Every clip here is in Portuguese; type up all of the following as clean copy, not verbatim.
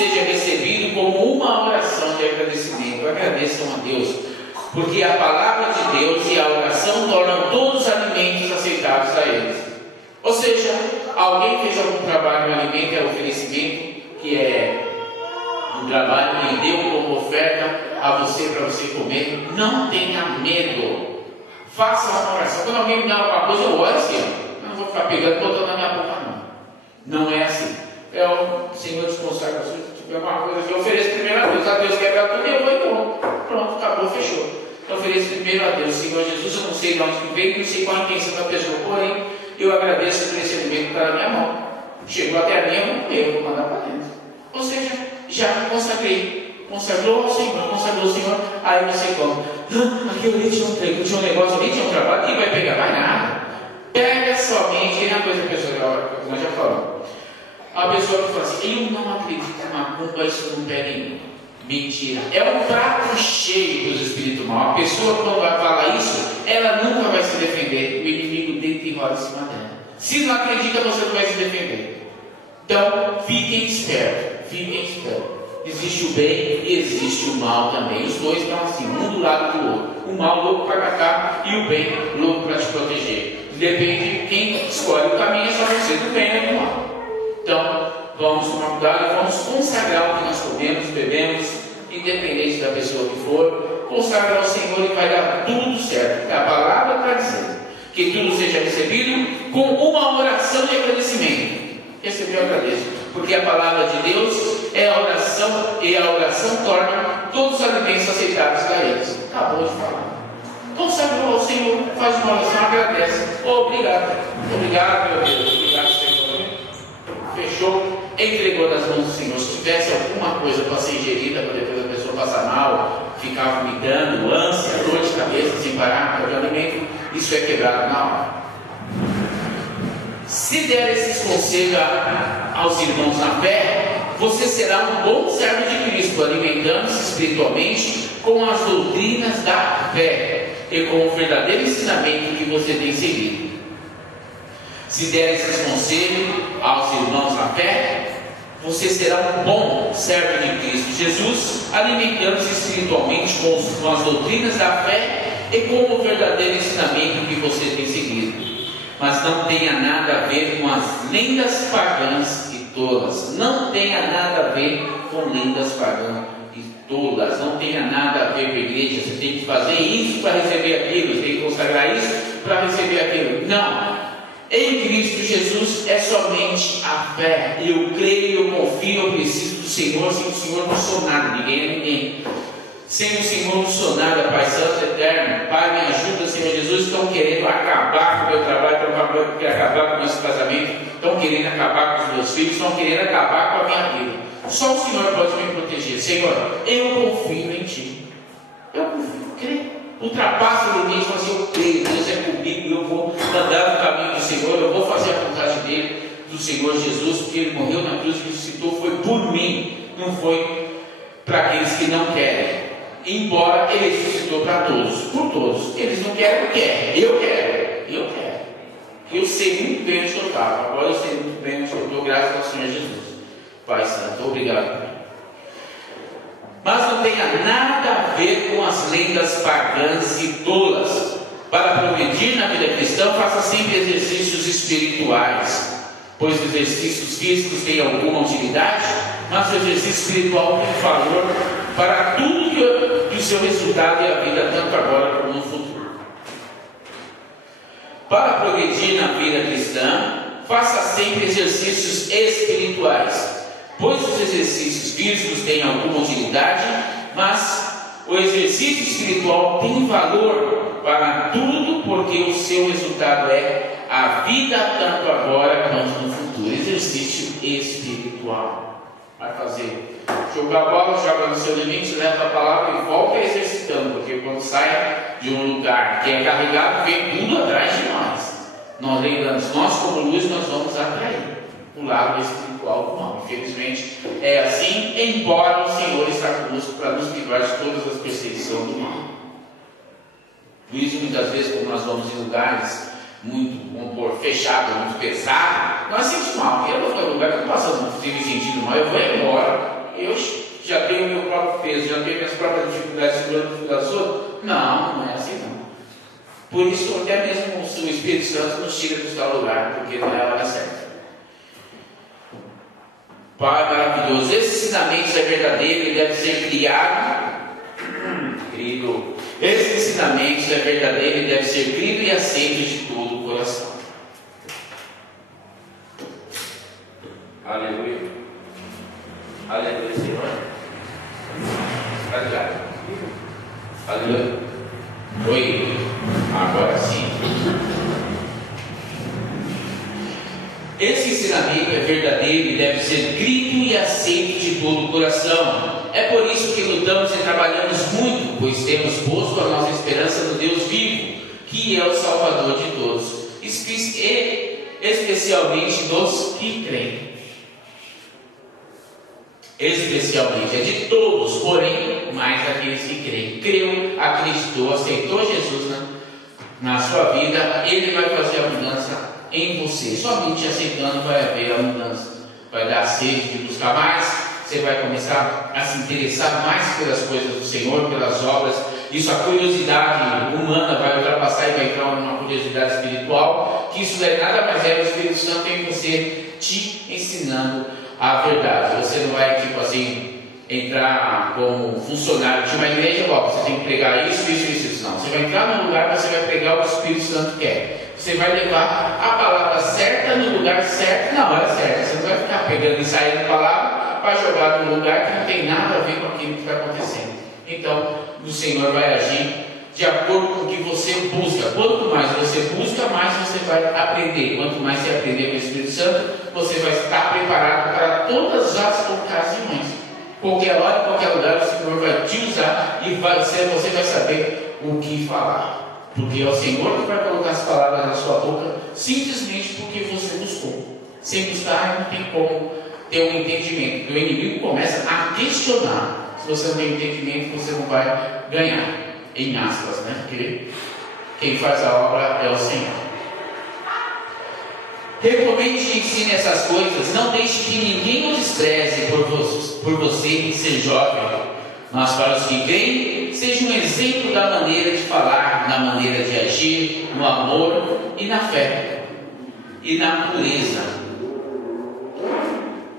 seja recebido como uma oração de agradecimento. Agradeçam a Deus, porque a palavra de Deus e a oração tornam todos os alimentos aceitáveis a eles. Ou seja, alguém fez algum trabalho no alimento, é oferecimento, que é um trabalho e deu como oferta a você, para você comer. Não tenha medo, faça uma oração. Quando alguém me dá alguma coisa, eu oro assim, eu não vou ficar pegando e botando na minha boca, não é assim. É o Senhor te consagra, se tiver alguma coisa que eu ofereço primeiro a Deus quebra tudo e eu vou e como. Pronto, acabou, fechou. Eu ofereço primeiro a Deus, Senhor Jesus, eu não sei de onde que veio, não sei qual a intenção da pessoa, porém eu agradeço por esse alimento que está na minha mão. Chegou até a mim, eu vou comer, eu vou mandar para dentro. Ou seja, já consagrei, consagrou ao Senhor, consagrou ao Senhor, aí você come. Aqui eu tinha um negócio ali, tinha um trabalho, quem vai pegar? Vai nada. Pega somente, é uma coisa pessoal, que nós já falamos. A pessoa que fala assim, eu não acredito que macumba, isso não pega em mim. Mentira. É um prato cheio dos espíritos maus. A pessoa, quando vai falar isso, ela nunca vai se defender. O inimigo deita e roda em cima dela. Se não acredita, você não vai se defender. Então, fiquem espertos. Fiquem espertos. Existe o bem e existe o mal também. Os dois estão assim, um do lado do outro. O mal louco para matar e o bem louco para te proteger. Depende de quem escolhe o caminho, é só você do bem e do mal. Então, vamos tomar cuidado e vamos consagrar o que nós comemos, bebemos, independente da pessoa que for, consagrar ao Senhor e vai dar tudo certo. A palavra está dizendo que tudo seja recebido com uma oração de agradecimento. Receber eu agradeço, porque a palavra de Deus é a oração e a oração torna todos os alimentos aceitáveis a eles. Acabou de falar. Consagrou ao Senhor, faz uma oração, agradece. Obrigado, obrigado, meu Deus, obrigado, Senhor. Fechou, entregou nas mãos do Senhor. Se tivesse alguma coisa para ser ingerida, para depois a pessoa passar mal, ficar vomitando, ânsia, dor de cabeça, sem parar, perder o alimento, isso é quebrado na hora. Se der esses conselhos aos irmãos na fé, você será um bom servo de Cristo, alimentando-se espiritualmente com as doutrinas da fé e com o verdadeiro ensinamento que você tem seguido. Se der esses conselhos aos irmãos na fé, você será um bom servo de Cristo Jesus, alimentando-se espiritualmente com as doutrinas da fé e com o verdadeiro ensinamento que você tem seguido. Mas não tenha nada a ver com as lendas pagãs e tolas. Não tenha nada a ver com lendas pagãs e tolas. Não tenha nada a ver com a igreja. Você tem que fazer isso para receber aquilo. Você tem que consagrar isso para receber aquilo. Não. Em Cristo Jesus é somente a fé. Eu creio, eu confio, eu preciso do Senhor. Sem o Senhor não sou nada, ninguém é ninguém. Sem o Senhor não sou nada, Pai Santo Eterno. Pai, me ajuda, Senhor Jesus. Estão querendo acabar com o meu trabalho, estão querendo acabar com o meu casamento, estão querendo acabar com os meus filhos, estão querendo acabar com a minha vida. Só o Senhor pode me proteger. Senhor, eu confio em Ti. Eu confio, creio. Ultrapassa o limite, mas eu creio, Deus é comigo, eu vou andar no caminho do Senhor, eu vou fazer a vontade dele, do Senhor Jesus, porque Ele morreu na cruz, ressuscitou, foi por mim, não foi para aqueles que não querem. Embora Ele ressuscitou para todos, por todos. Eles não querem, eu quero. Eu sei muito bem onde eu estava, agora eu sei muito bem onde eu estou, graças ao Senhor Jesus. Pai Santo, obrigado. Mas não tenha nada a ver com as lendas pagãs e tolas. Para progredir na vida cristã, faça sempre exercícios espirituais, pois os exercícios físicos têm alguma utilidade, mas o exercício espiritual tem valor para tudo que o seu resultado é a vida, tanto agora como no futuro. Para progredir na vida cristã, faça sempre exercícios espirituais, pois os exercícios físicos têm alguma utilidade, mas o exercício espiritual tem valor para tudo, porque o seu resultado é a vida tanto agora quanto no futuro. Exercício espiritual. Vai fazer jogar bola, joga no seu limite, leva a palavra e volta exercitando, porque quando sai de um lugar que é carregado, vem tudo atrás de nós. Nós lembramos, nós como luz, nós vamos atrair o lado espiritual do mal. Infelizmente é assim, embora o Senhor está conosco para nos livrar de todas as perseguições do mal. Por isso, muitas vezes, quando nós vamos em lugares muito, vamos pôr, fechado, muito pesado, nós sentimos mal. Eu vou ficar em lugar que eu não posso me sentindo mal, eu vou embora. eu já tenho o meu próprio peso, já tenho minhas próprias dificuldades segurando a dificuldade dos outros. Não é assim não. Por isso, até mesmo o Espírito Santo nos tira do tal lugar, porque não é a hora certa. Pai maravilhoso, esses ensinamentos é verdadeiro e deve ser criado, crido. Esses ensinamentos é verdadeiro e deve ser crido e aceito de todo o coração. Aleluia. Aleluia, Senhor. Aleluia. Aleluia. Oi. Agora sim. Esse ensinamento é verdadeiro e deve ser crido e aceito de todo o coração. É por isso que lutamos e trabalhamos muito, pois temos posto a nossa esperança no Deus vivo, que é o Salvador de todos, especialmente dos que creem. Especialmente, é de todos, porém, mais daqueles que creem. Creu, acreditou, aceitou Jesus na sua vida, Ele vai fazer a mudança em você. Somente aceitando vai haver a mudança. Vai dar sede de buscar mais. Você vai começar a se interessar mais pelas coisas do Senhor, pelas obras. Isso, a curiosidade humana vai ultrapassar e vai entrar numa curiosidade espiritual. Que isso não é nada mais o Espírito Santo em você te ensinando a verdade. Você não vai, tipo assim, entrar como funcionário de uma igreja. Você tem que pregar isso. Não. Você vai entrar num lugar, você vai pregar o que o Espírito Santo quer. Você vai levar a palavra certa no lugar certo, na hora certa. Você não vai ficar pegando e saindo a palavra para jogar num lugar que não tem nada a ver com aquilo que está acontecendo. Então, o Senhor vai agir de acordo com o que você busca. Quanto mais você busca, mais você vai aprender. Quanto mais você aprender com o Espírito Santo, você vai estar preparado para todas as ocasiões. Qualquer hora, em qualquer lugar, o Senhor vai te usar e você vai saber o que falar. Porque é o Senhor que vai colocar as palavras na sua boca, simplesmente porque você buscou. Sem buscar, não tem como ter um entendimento. Porque o inimigo começa a questionar. Se você não tem entendimento, você não vai ganhar. Em aspas, né? Porque quem faz a obra é o Senhor. Recomende e ensine essas coisas. Não deixe que ninguém o despreze por você ser jovem. Mas para os que creem, seja um exemplo da maneira de falar, na maneira de agir, no amor e na fé e na pureza.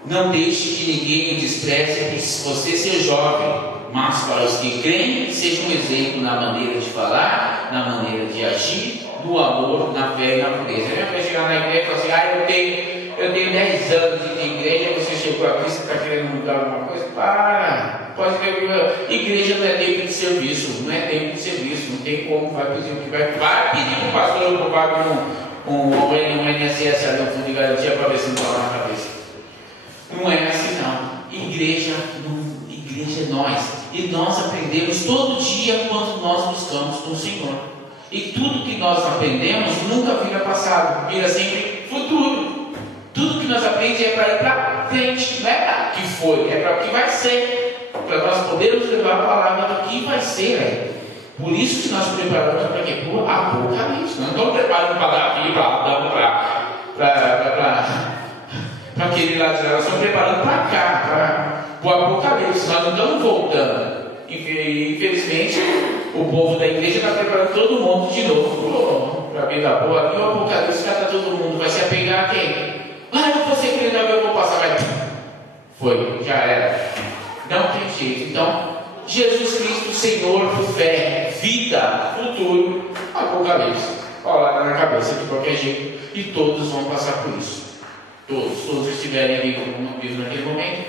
Não deixe que ninguém o despreze por você ser jovem. Mas para os que creem, seja um exemplo na maneira de falar, na maneira de agir, no amor, na fé e na pureza. Eu vai chegar na igreja e falar assim: eu tenho 10 anos de igreja, você chegou aqui, você está querendo mudar alguma coisa? Para! Pode ver, igreja não é tempo de serviço, não é tempo de serviço, não tem como, vai pedir o que vai pedir para o pastor, eu pagar um INSS ali, um fundo de garantia para ver se não toca na cabeça. Não é assim não. Igreja é nós. E nós aprendemos todo dia quando nós buscamos com o Senhor. E tudo que nós aprendemos nunca vira passado, vira sempre futuro. Tudo que nós aprendemos é para ir para frente, não é para o que foi, é para o que vai ser. Para nós podermos levar a palavra do que vai ser. Por isso que nós preparamos para quê? Para o Apocalipse. Não estamos preparando para daqui, para aquele lado, nós estamos preparando para cá, para o Apocalipse. Nós não estamos voltando. Infelizmente, o povo da igreja está preparando todo mundo de novo para a vida boa. E o Apocalipse está todo mundo. Vai se apegar a quem? Eu vou ser crente, eu vou passar. Mas foi, já era. Não tem jeito. Então, Jesus Cristo, Senhor, fé, vida, futuro, Apocalipse. Olha na cabeça de qualquer jeito. E todos vão passar por isso. Todos que estiverem vivos naquele momento,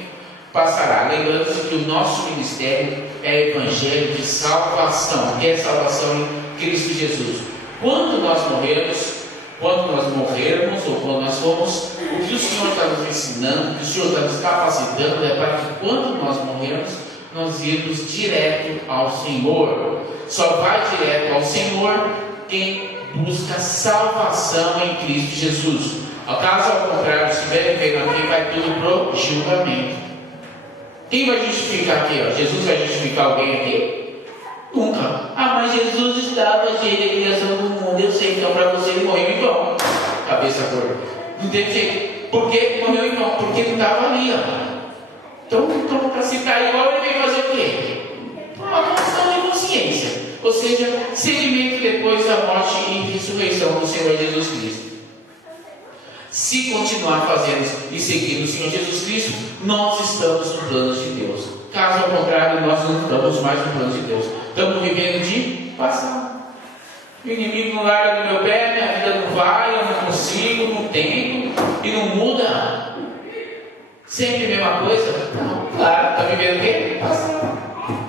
passará. Lembrando-se que o nosso ministério é evangelho de salvação, que é salvação em Cristo Jesus. Quando nós morrermos, ou quando nós formos, o que o Senhor está nos ensinando, o que o Senhor está nos capacitando é para que quando nós morrermos, nós irmos direto ao Senhor. Só vai direto ao Senhor quem busca salvação em Cristo Jesus. Caso ao contrário estiverem vendo aqui, vai tudo para o julgamento. Quem vai justificar aqui? Jesus vai justificar alguém aqui? Nunca. Mas Jesus estava cheio de criação do mundo. Eu sei, então para você ele morreu em vão. Cabeça gorda. Não teve jeito. Por que morreu em vão? Porque ele estava ali. Então, para citar igual, ele vem fazer o quê? Uma questão de consciência. Ou seja, seguimento depois da morte e ressurreição do Senhor Jesus Cristo. Se continuar fazendo e seguindo o Senhor Jesus Cristo, nós estamos no plano de Deus. Caso ao contrário, nós não estamos mais no plano de Deus. Estamos vivendo de passado. O inimigo não larga do meu pé, minha vida não vai, eu não consigo, não tento e não muda. Sempre a mesma coisa? Não, claro, está vivendo o quê? Passado.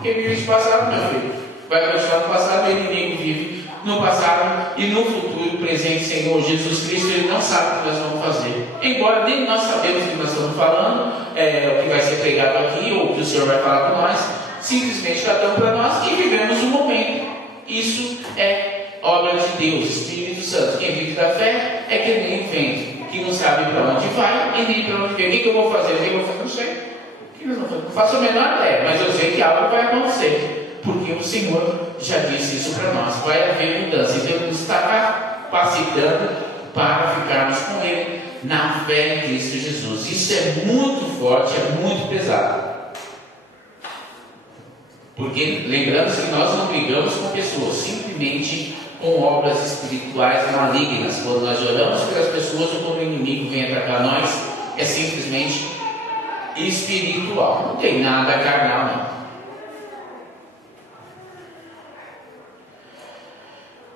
Quem vive de passado, meu filho, vai continuar no passado. O inimigo vive no passado e no futuro presente. Senhor Jesus Cristo, Ele não sabe o que nós vamos fazer, embora nem nós sabemos o que nós estamos falando, o que vai ser pregado aqui ou o que o Senhor vai falar com nós. Simplesmente tratamos para nós e vivemos o momento. Isso é obra de Deus, Espírito Santo. Quem vive da fé é que nem o vento, que não sabe para onde vai e nem para onde vem. O que eu vou fazer? Não sei. Não faço a menor ideia, mas eu sei que algo vai acontecer, porque o Senhor já disse isso para nós. Vai haver mudança, então Ele nos está capacitando para ficarmos com Ele na fé em Cristo Jesus. Isso é muito forte, é muito pesado. Porque lembramos que nós não brigamos com pessoas, simplesmente com obras espirituais malignas. Quando nós oramos pelas pessoas ou quando o inimigo vem atacar nós, é simplesmente espiritual, não tem nada carnal, não.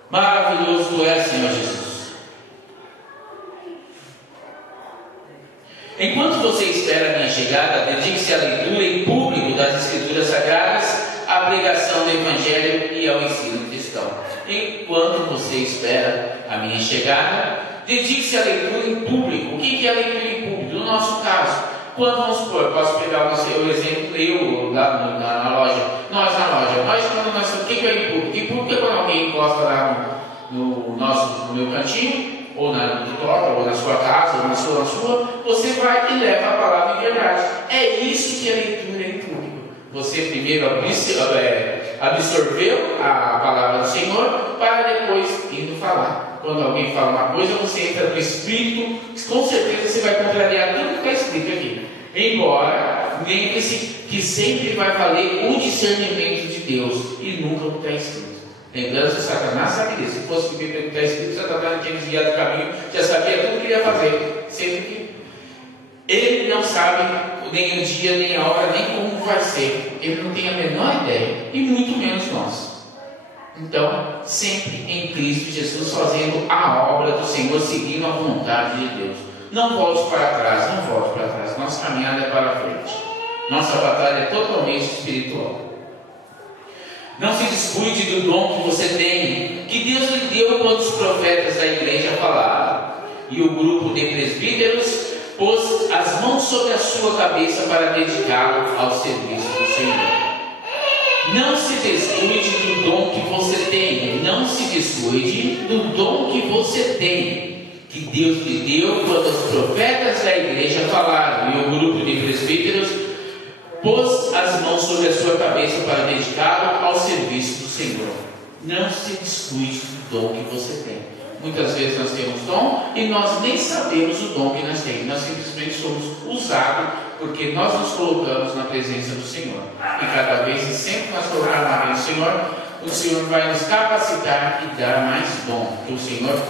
Maravilhoso tu és, Senhor Jesus. Enquanto você espera a minha chegada, dedique-se à leitura em público das Escrituras Sagradas, à pregação do Evangelho e ao ensino cristão. Enquanto você espera a minha chegada, dedique-se à leitura em público. O que é a leitura em público? No nosso caso, quando, vamos supor, eu posso pegar o exemplo, eu lá na loja, o que é em público? Em público é quando alguém encosta lá no meu cantinho, ou no auditório, ou na sua casa, ou na sua, você vai e leva a palavra em verdade. É isso que é a leitura em público. Você primeiro absorveu a palavra do Senhor, para depois indo falar. Quando alguém fala uma coisa, você entra no Espírito, com certeza você vai contrariar tudo que está escrito aqui. Embora, lembre-se que sempre vai valer o discernimento de Deus e nunca o que está escrito. Lembrando que Satanás sabia, se fosse viver o que está escrito, Satanás não tinha desviado do caminho, já sabia tudo o que ia fazer. Sempre que ele não sabe nem o dia, nem a hora, nem como vai ser. Ele não tem a menor ideia, e muito menos nós. Então, sempre em Cristo Jesus, fazendo a obra do Senhor, seguindo a vontade de Deus. Não volte para trás, não volte para trás. Nossa caminhada é para frente. Nossa batalha é totalmente espiritual. Não se descuide do dom que você tem, que Deus lhe deu quando os profetas da igreja falaram. E o grupo de presbíteros pôs as mãos sobre a sua cabeça para dedicá-lo ao serviço do Senhor. Não se descuide do dom que você tem. Não se descuide do dom que você tem, que Deus lhe deu quando os profetas da igreja falaram. E o grupo de presbíteros pôs as mãos sobre a sua cabeça para dedicá-lo ao serviço do Senhor. Não se descuide do dom que você tem. Muitas vezes nós temos dom e nós nem sabemos o dom que nós temos. Nós simplesmente somos usados porque nós nos colocamos na presença do Senhor. E cada vez e sempre nós colocarmos na presença do Senhor, o Senhor vai nos capacitar e dar mais dom. Porque o Senhor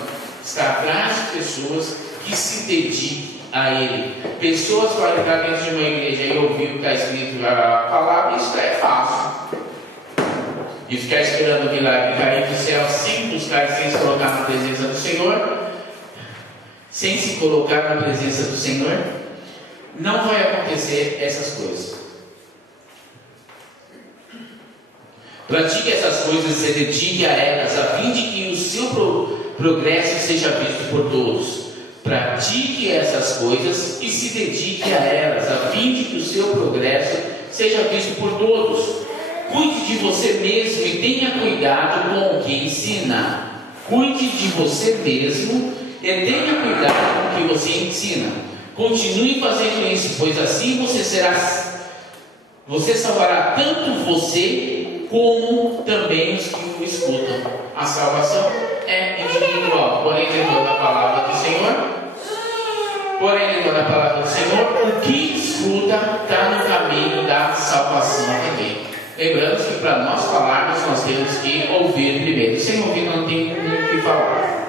está atrás de pessoas que se dediquem a Ele. Pessoas podem entrar dentro de uma igreja e ouvir o que está escrito a palavra, isso é fácil. E ficar esperando o milagre cair do céu sem buscar e sem se colocar na presença do Senhor, sem se colocar na presença do Senhor, não vai acontecer essas coisas. Pratique essas coisas e se dedique a elas, a fim de que o seu progresso seja visto por todos. Pratique essas coisas e se dedique a elas, a fim de que o seu progresso seja visto por todos. Cuide de você mesmo e tenha cuidado com o que ensina. Cuide de você mesmo e tenha cuidado com o que você ensina. Continue fazendo isso, pois assim você salvará tanto você como também os que o escutam. A salvação é individual, porém, dentro da palavra do Senhor, Porém, levando a palavra do Senhor, o que escuta está no caminho da salvação também. Lembrando que para nós falarmos, nós temos que ouvir primeiro. Sem ouvir, não tem o que falar.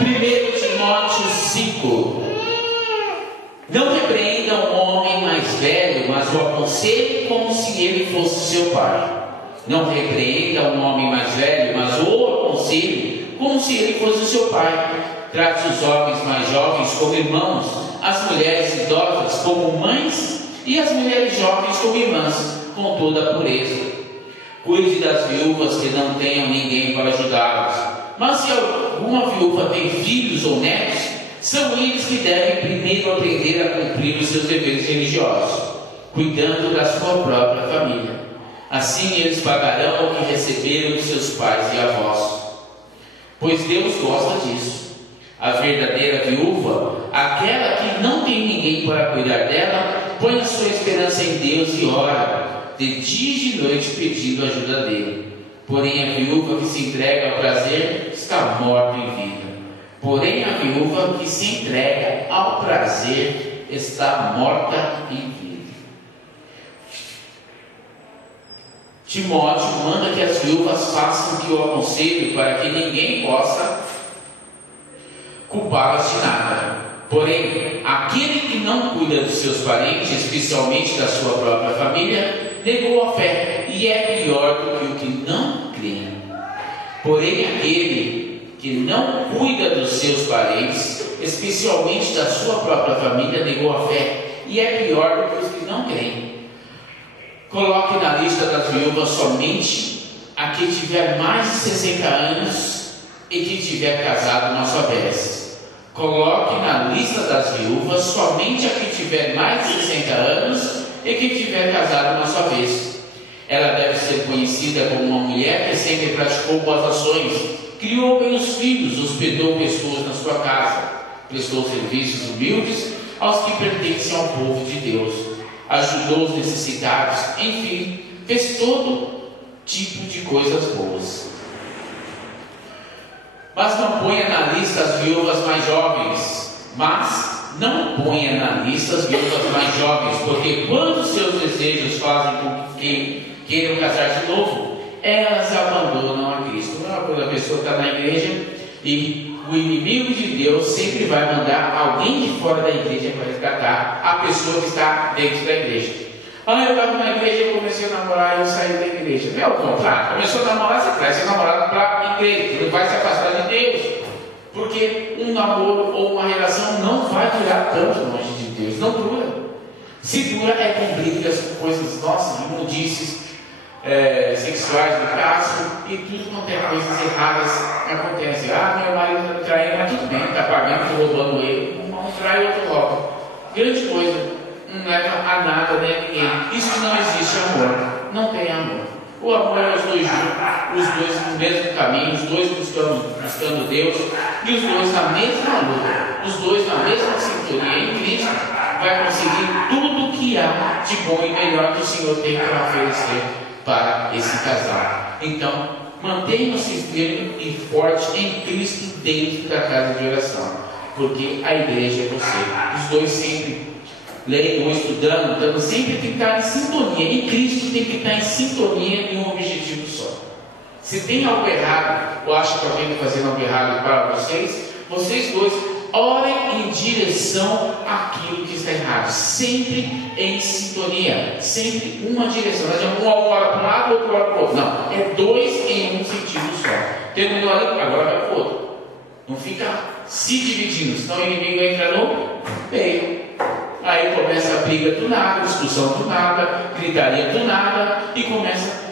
1 Timóteo 5. Não repreenda um homem mais velho, mas o aconselhe como se ele fosse seu pai. Não repreenda um homem mais velho, mas o aconselhe como se ele fosse o seu pai. Trate os homens mais jovens como irmãos, as mulheres idosas como mães e as mulheres jovens como irmãs, com toda a pureza. Cuide das viúvas que não tenham ninguém para ajudá-las. Mas se alguma viúva tem filhos ou netos, são eles que devem primeiro aprender a cumprir os seus deveres religiosos, cuidando da sua própria família. Assim eles pagarão o que receberam de seus pais e avós. Pois Deus gosta disso. A verdadeira viúva, aquela que não tem ninguém para cuidar dela, põe a sua esperança em Deus e ora, de dia e de noite, pedindo ajuda dele. Porém a viúva que se entrega ao prazer está morta em vida. Porém a viúva que se entrega ao prazer está morta em vida. Timóteo manda que as viúvas façam o que eu aconselho, para que ninguém possa culpá-las de nada. Porém, aquele que não cuida dos seus parentes, especialmente da sua própria família, negou a fé e é pior do que o que não crê. Porém, aquele que não cuida dos seus parentes, especialmente da sua própria família, negou a fé e é pior do que os que não creem. Coloque na lista das viúvas somente a que tiver mais de 60 anos e que tiver casado uma só vez. Coloque na lista das viúvas somente a que tiver mais de 60 anos e que tiver casado uma só vez. Ela deve ser conhecida como uma mulher que sempre praticou boas ações, criou bem os filhos, hospedou pessoas na sua casa, prestou serviços humildes aos que pertencem ao povo de Deus, ajudou os necessitados, enfim, fez todo tipo de coisas boas. Mas não ponha na lista as viúvas mais jovens, porque quando seus desejos fazem com que queiram casar de novo, elas abandonam a Cristo. Quando a pessoa está na igreja e o inimigo de Deus sempre vai mandar alguém de fora da igreja para resgatar a pessoa que está dentro da igreja. Eu estava na igreja, eu comecei a namorar e eu saí da igreja. Não é o contrário. Começou a namorar, você traz seu namorado para a igreja. Você não vai se afastar de Deus. Porque um namoro ou uma relação não vai durar tanto longe de Deus. Não dura. Se dura é com brigas, com coisas, imundícies, sexuais no caso, e tudo quanto é coisas erradas acontece. Meu marido está me traindo, mas tudo bem, está pagando, estou roubando ele. Um trai, outro rouba. Grande coisa. Não leva a nada nem a ninguém. Isso não existe amor. Não tem amor. O amor é os dois juntos, os dois no mesmo caminho, os dois buscando Deus, e os dois na mesma luta, os dois na mesma sintonia em Cristo, vai conseguir tudo o que há de bom e melhor que o Senhor tem para oferecer para esse casal. Então, mantenha-se firme e forte em Cristo dentro da casa de oração, porque a igreja é você. Os dois sempre leiam, estudando, sempre tem que estar em sintonia. E Cristo tem que estar em sintonia em um objetivo só. Se tem algo errado, ou acha que alguém está fazendo algo errado para vocês dois orem em direção àquilo que está errado, sempre em sintonia, sempre uma direção. Não é uma hora para um lado, outra hora para o outro. Não, é dois em um sentido só. Terminou ali, agora vai para o outro. Não fica se dividindo, senão o inimigo entra no meio. Aí começa a briga do nada, discussão do nada, gritaria do nada, e começa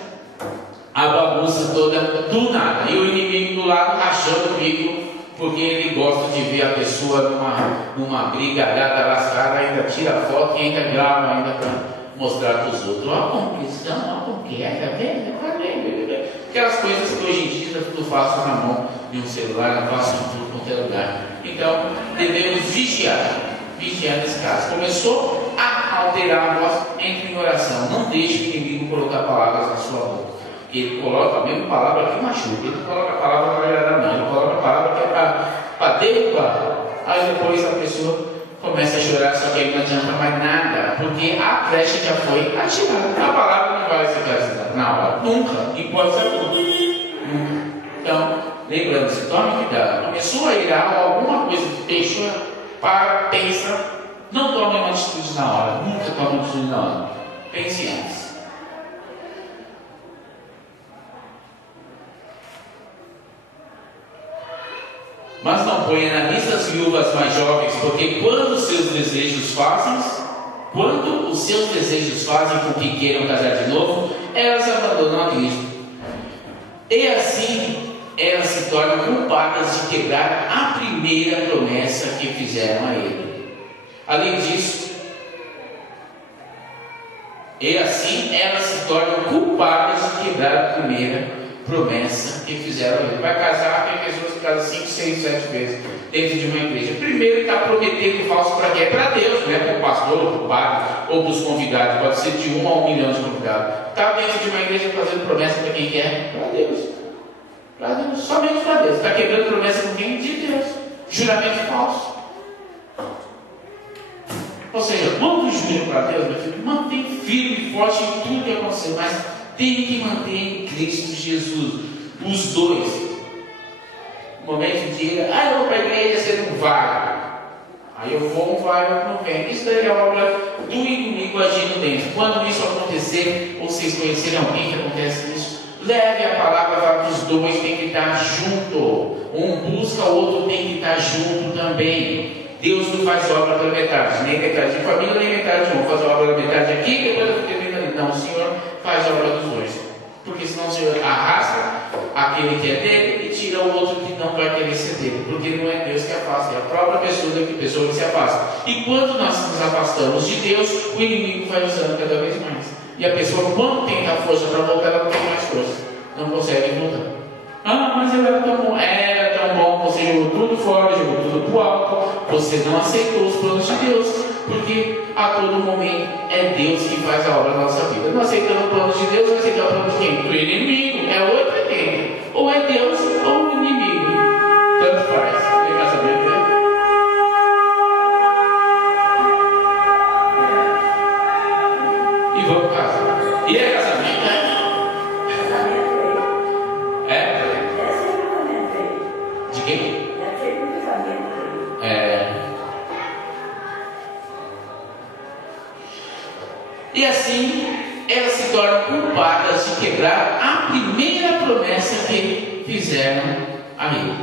a bagunça toda do nada. E o inimigo do lado rachando o bico, porque ele gosta de ver a pessoa numa brigalhada lascada, ainda tira foto e ainda grava ainda para mostrar para os outros. Olha como cristão, olha como que é, aquelas coisas que hoje em dia está tudo fácil na mão de um celular, na fácil em tudo quanto é lugar. Então, devemos vigiar nesse caso. Começou a alterar a voz, entre em oração. Não deixe o inimigo colocar palavras na sua boca. Ele coloca a mesma palavra que machuca. Ele não coloca a palavra para agradar, não. Ele coloca a palavra que é para derrubar. Aí depois a pessoa começa a chorar, só que aí não adianta mais nada, porque a flecha já foi atirada. A palavra não vai ficar na hora. Nunca. E pode ser nunca. Então, lembrando-se, tome cuidado. Começou a irar alguma coisa que deixou, para, pensa, não tome uma atitude na hora. Nunca tome uma atitude na hora. Pense antes. Mas não ponha na lista as viúvas mais jovens, porque quando os seus desejos fazem com que queiram casar de novo, elas abandonam a Cristo. E assim, elas se tornam culpadas de quebrar a primeira promessa que fizeram a Ele. Além disso, a primeira promessa que fizeram a Ele. Vai casar, tem pessoas que casam 5, 6, 7 vezes dentro de uma igreja. Primeiro está prometendo falso para quê? Para Deus, não é para o pastor, ou para o padre, ou para os convidados. Pode ser de 1 a 1 milhão de convidados. Está dentro de uma igreja fazendo promessa para quem quer? Para Deus. Para Deus, somente para Deus. Está quebrando promessa com quem? De Deus. Juramento falso. Ou seja, quando jura para Deus, meu filho, mantém firme e forte em tudo que acontecer, mas tem que manter em Cristo Jesus. Os dois. No momento de ir, eu vou para a igreja, você não vai. Aí eu vou, não vai, eu não venho. Isso daí é obra do inimigo agindo dentro. Quando isso acontecer, ou vocês conhecerem alguém que acontece isso, leve a palavra para os dois, tem que estar junto. Um busca, o outro tem que estar junto também. Deus não faz obra pela metade, nem metade de família, nem metade de um. Faz a obra pela metade aqui, depois eu termino ali. Não, o Senhor faz a obra dos dois. Porque senão o Senhor arrasta aquele que é dele e tira o outro que não vai querer ser dele. Porque não é Deus que afasta, é a própria pessoa que se afasta. E quando nós nos afastamos de Deus, o inimigo vai usando cada vez mais. E a pessoa, quando tenta força para voltar, ela não tem mais força. Não consegue voltar. Mas eu era tão bom. Era tão bom, você jogou tudo fora, jogou tudo pro alto. Você não aceitou os planos de Deus. Porque a todo momento é Deus que faz a obra na nossa vida. Não aceitando o plano de Deus, vai aceitar o plano de quem? Do inimigo. É 880. Ou é Deus ou o inimigo. Tanto faz. Tem casamento, né? E vamos casar. E é casamento, né? De quem? E assim elas se tornam culpadas de quebrar a primeira promessa que fizeram a Ele.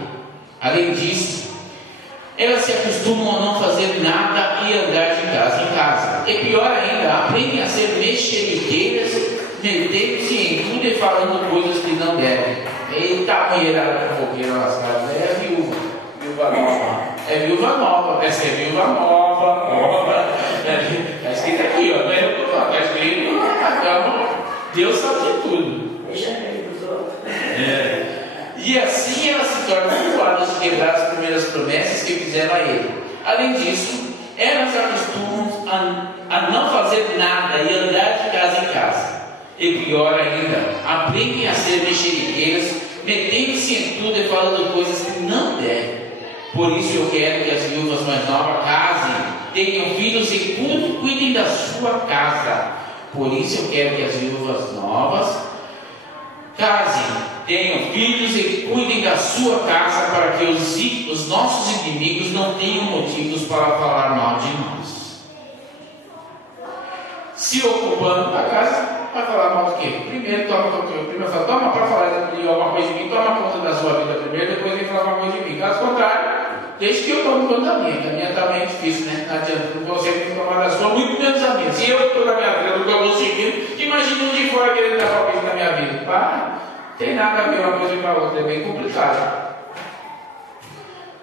Além disso, elas se acostumam a não fazer nada e andar de casa em casa. E pior ainda, aprendem a ser mexeriqueiras, metendo-se em tudo e falando coisas que não devem. Eita, mulherada fofoqueira lascada, é viúva nova. É viúva nova, essa é viúva nova. Está escrito aqui, ó, não é eu que estou falando, está escrito, Deus sabe de tudo. Deixa ele dos outros. E assim elas se tornam culpadas de quebrar as primeiras promessas que fizeram a Ele. Além disso, elas acostumam a não fazer nada e andar de casa em casa. E pior ainda, aprendem a ser mexeriqueiras, metendo-se em tudo e falando coisas que não devem. Por isso eu quero que as viúvas mais novas casem, tenham filhos e cuidem da sua casa. Por isso eu quero que as viúvas novas casem, tenham filhos e cuidem da sua casa, para que os nossos inimigos não tenham motivos para falar mal de nós. Se ocupando da casa, vai falar mal do quê? Primeiro toma para falar de alguma coisa de mim, toma conta da sua vida primeiro, depois vem falar alguma coisa de mim. Caso contrário, desde que eu tomo conta da minha, que a minha também é difícil, né? Não adianta, não consegue tomar da sua, muito menos a minha. Se eu estou na minha vida, eu estou conseguindo, imagina um de fora querendo dar palpite na minha vida. Pá, tem nada a ver uma coisa com a outra, é bem complicado.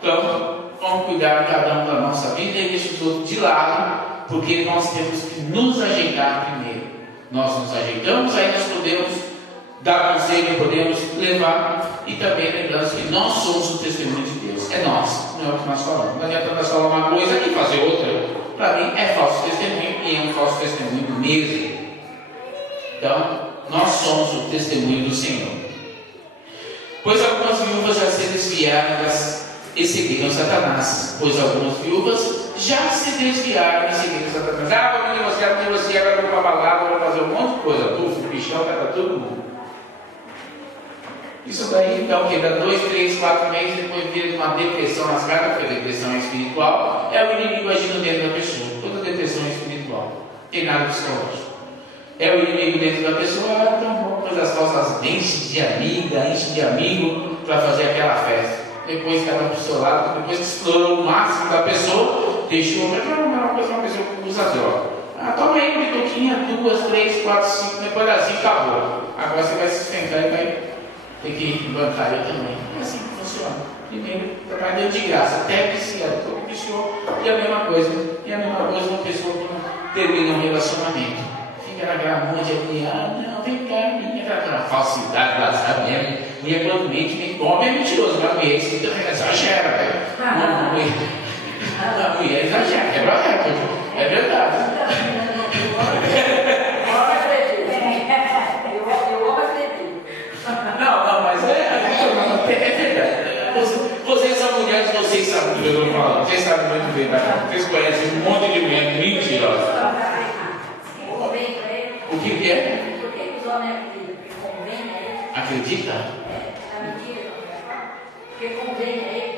Então, vamos cuidar de cada um da nossa vida e deixar os outros de lado, porque nós temos que nos ajeitar primeiro. Nós nos ajeitamos, aí nós podemos dar conselho, podemos levar, e também lembrando que nós somos o testemunho de Deus. É nós, não é o que nós falamos. Não adianta nós falar uma coisa e fazer outra. Para mim é falso testemunho, e é um falso testemunho mesmo. Então, Nós somos o testemunho do Senhor. Pois algumas viúvas já se desviaram e seguiram Satanás. Pois algumas viúvas já se desviaram e seguiram Satanás. Vou negociar, agora vou para a balada, vou fazer um monte de coisa. Puf, o bichão vai para todo mundo. Isso daí então quebra 2, 3, 4 meses, depois vira uma depressão nas caras, porque a depressão é espiritual, é o inimigo agindo dentro da pessoa. Toda depressão é espiritual, não tem nada psicológico. É o inimigo dentro da pessoa, então vamos fazer as falsas enche de amiga, enche de amigo para fazer aquela festa. Depois cada um para o seu lado, depois que explorou o máximo da pessoa, deixou uma pessoa que usa droga. Toma aí uma bitoquinha, 2, 3, 4, 5, depois assim acabou. Agora você vai se sustentar e vai ter que bancar eu também. É assim que funciona. Primeiro, trabalhando de graça, até viciado, todo viciou, e a mesma coisa. E a mesma coisa uma pessoa quando termina um relacionamento. Fica naquela monte ali, não, vem cá, aquela falsidade lá, sabe mesmo? Mulher quando mente, homem é mentiroso, mas a mulher exagera, velho. A mulher exagera, é verdade. Não, mas é verdade. Vocês são mulheres, vocês sabem o que eu estou falando. Vocês sabem muito bem, vocês conhecem um monte de mulher mentirosa. O que é? Por que os homens convêm a ele? Acredita? É mentira. Porque convém a ele.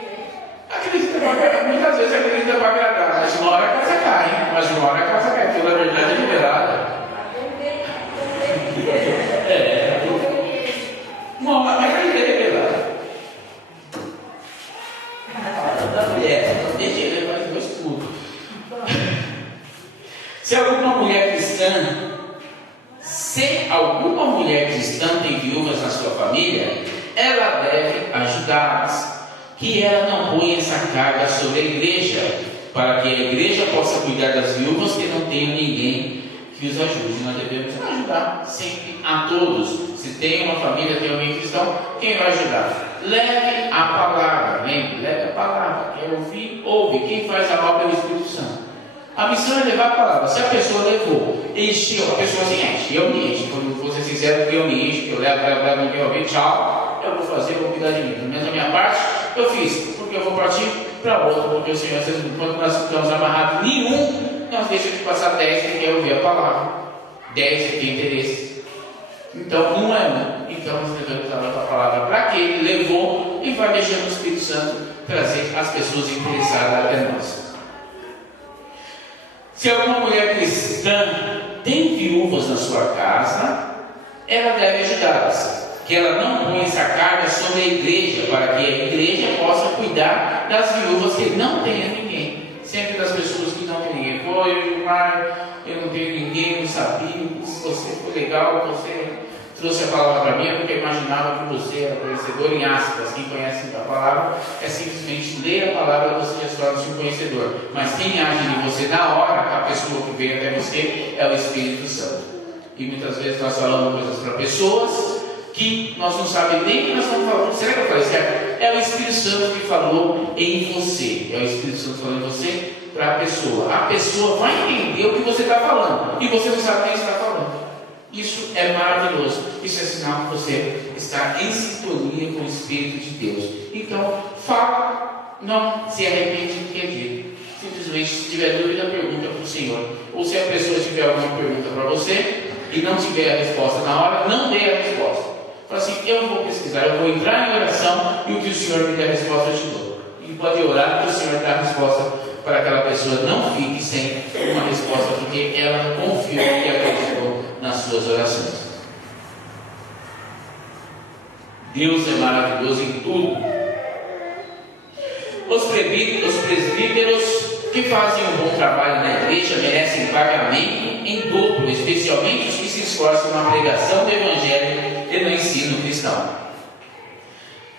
Acredita muitas vezes acredita para agradar, mas uma hora a casa cai, mas uma hora a casa cai, toda a verdade é liberada. Uma hora a verdade é revelada. Mas tudo. Se alguma mulher cristã tem viúvas na sua família, ela deve ajudá-las. Que ela não ponha essa carga sobre a igreja, para que a igreja possa cuidar das viúvas que não tenham ninguém que os ajude. Nós devemos ajudar sempre a todos. Se tem uma família, tem alguém cristão, quem vai ajudar? Leve a palavra, lembre, leve a palavra. Quer ouvir? Ouve. Quem faz a obra é o Espírito Santo. A missão é levar a palavra. Se a pessoa levou, encheu, a pessoa se enche, eu me encho. Quando vou ser sincero, eu me encho, eu levo, ninguém ouvir, tchau, eu vou fazer, eu vou cuidar de mim. Pelo menos a minha parte, eu fiz, porque eu vou partir para outro, porque o Senhor, quando nós ficamos amarrados, nenhum nós deixamos de passar 10 que quer ouvir a palavra, 10 que tem interesse. Então, um é um. Então, nós devemos dar a palavra para quem levou e vai deixando o Espírito Santo trazer as pessoas interessadas até nós. Se alguma mulher cristã tem viúvas na sua casa, ela deve ajudá-las. Que ela não ponha essa carga sobre a igreja, para que a igreja possa cuidar das viúvas que não tenham ninguém. Sempre das pessoas que não têm ninguém. Pô, eu não tenho ninguém, não sabia. Se você foi legal, você trouxe a palavra para mim, porque eu imaginava que você era conhecedor, em aspas. Quem conhece a palavra é simplesmente ler a palavra, você já se torna um conhecedor. Mas quem age em você na hora, a pessoa que veio até você, é o Espírito Santo. E muitas vezes nós falamos coisas para pessoas que nós não sabemos nem o que nós estamos falando. Será que eu falei certo? É o Espírito Santo que falou em você. É o Espírito Santo falando em você para a pessoa. A pessoa vai entender o que você está falando. E você não sabe nem o que está falando. Isso é maravilhoso. Isso é sinal que você está em sintonia com o Espírito de Deus. Então, fala, não se arrepende do que é dito. Simplesmente, se tiver dúvida, pergunta para o Senhor. Ou se a pessoa tiver alguma pergunta para você e não tiver a resposta na hora, não dê a resposta. Fala assim, eu vou pesquisar, eu vou entrar em oração e o que o Senhor me der a resposta eu te dou. E pode orar que o Senhor dá a resposta para aquela pessoa não fique sem uma resposta, porque ela confiou e acreditou nas suas orações. Deus é maravilhoso em tudo. Os presbíteros que fazem um bom trabalho na igreja merecem pagamento em dobro, especialmente os que se esforçam na pregação do Evangelho e no ensino cristão.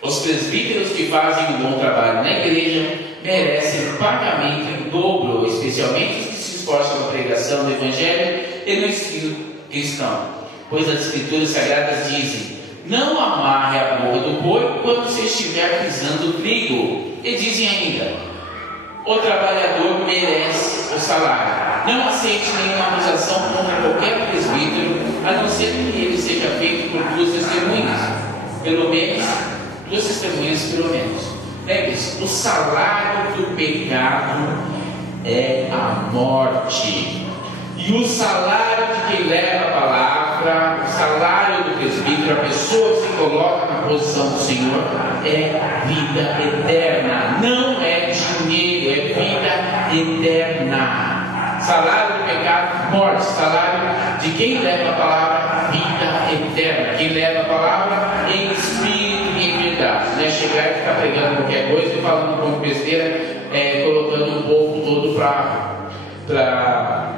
Os presbíteros que fazem um bom trabalho na igreja merecem pagamento em dobro, especialmente os que se esforçam na pregação do Evangelho e no ensino cristão. Pois as Escrituras Sagradas dizem: não amarre a boca do porco quando você estiver pisando trigo. E dizem ainda: o trabalhador merece o salário. Não aceite nenhuma acusação contra qualquer presbítero, a não ser que ele seja feito por 2 testemunhas. Pelo menos, 2 testemunhas pelo menos. Lembre-se, o salário do pecado é a morte. E o salário de quem leva a palavra, o salário do presbítero, a pessoa que se coloca na posição do Senhor, é vida eterna. Não é dinheiro, é vida eterna. Salário do pecado, morte. Salário de quem leva a palavra, vida eterna. Quem leva a palavra em espírito e em verdade. Não é chegar e ficar pregando qualquer coisa e falando com besteira, colocando um povo todo para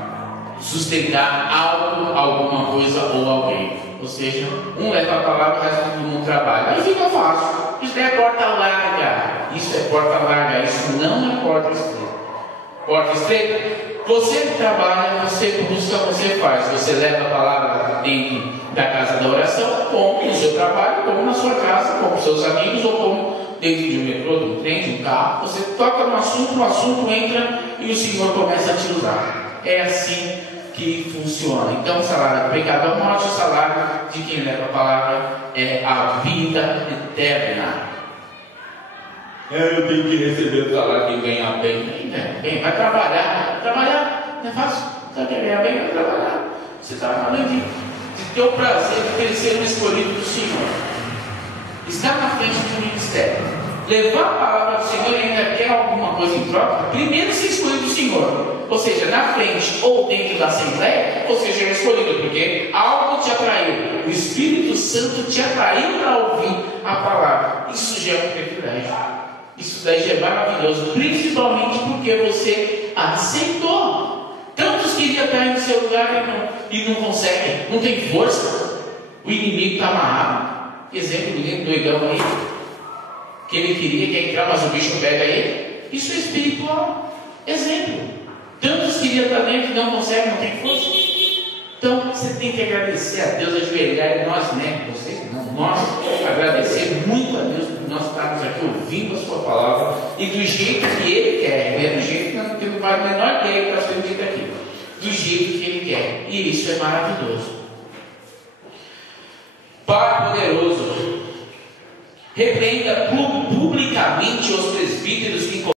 sustentar algo, alguma coisa ou alguém. Ou seja, um leva a palavra, o resto todo mundo trabalha. Aí fica fácil. Isso é porta larga. Isso é porta larga. Isso não é porta estreita. Porta estreita. Você trabalha, você busca, você faz. Você leva a palavra dentro da casa da oração, como no seu trabalho, como na sua casa, como com seus amigos, ou como dentro de um metrô, de um trem, de um carro. Você toca no assunto, o assunto entra e o Senhor começa a te usar. É assim que funciona. Então, o salário do pecado é a morte, o salário de quem leva a palavra é a vida eterna. Eu tenho que receber o salário de ganhar bem. Vai trabalhar. Trabalhar não é fácil. Você quer ganhar bem? Vai trabalhar. Você está falando de ter o prazer de crescer no escolhido do Senhor. Estar na frente do ministério. Levar a palavra do Senhor e ainda quer alguma coisa em troca. Primeiro ser escolhido do Senhor. Ou seja, na frente ou dentro da assembleia, ou seja, é escolhido, porque algo te atraiu. O Espírito Santo te atraiu para ouvir a palavra. Isso já é um privilégio. Isso daí já é maravilhoso, principalmente porque você aceitou. Tantos queriam estar no seu lugar e não conseguem, não tem força. O inimigo está amarrado. Exemplo do menino doidão aí, que ele queria entrar, mas o bicho pega ele. Isso é espiritual. Exemplo. Tantos queriam estar dentro e não conseguem, não tem força. Então você tem que agradecer a Deus, ajoelhar, e nós, né? Você não, nós agradecer muito a Deus por nós estarmos aqui ouvindo a sua palavra e do jeito que Ele quer, não é do jeito que não vai a menor ideia que nós temos dito aqui, do jeito que Ele quer, e isso é maravilhoso. Pai poderoso, repreenda publicamente os presbíteros que